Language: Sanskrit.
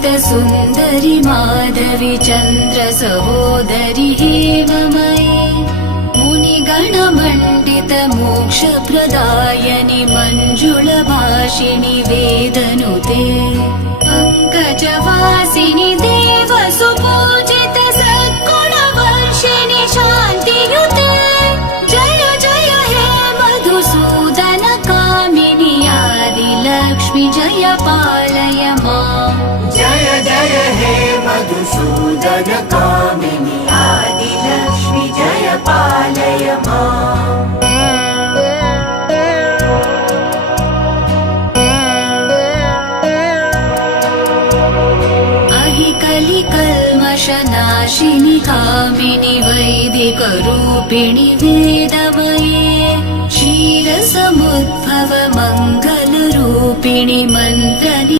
सुन्दरि माधवी चन्द्र सहोदरि हेममयी मुनिगणमण्डित मोक्षप्रदायनि मञ्जुलभाषिणि वेदनुते पङ्कजवासिनि देवसुपूजित सद्गुणवर्षिणि शान्तियुते जय जय हे मधुसूदन कामिनि आदिलक्ष्मि जय पालय माम् जय जय हे मधुसूदन कामिनि आदिलक्ष्मि जय पालय माम् कलिकल्मषनाशिनि कामिनि वैदिकरूपिणि वेदमये क्षीरसमुद्भव मङ्गलरूपिणि मन्त्रनि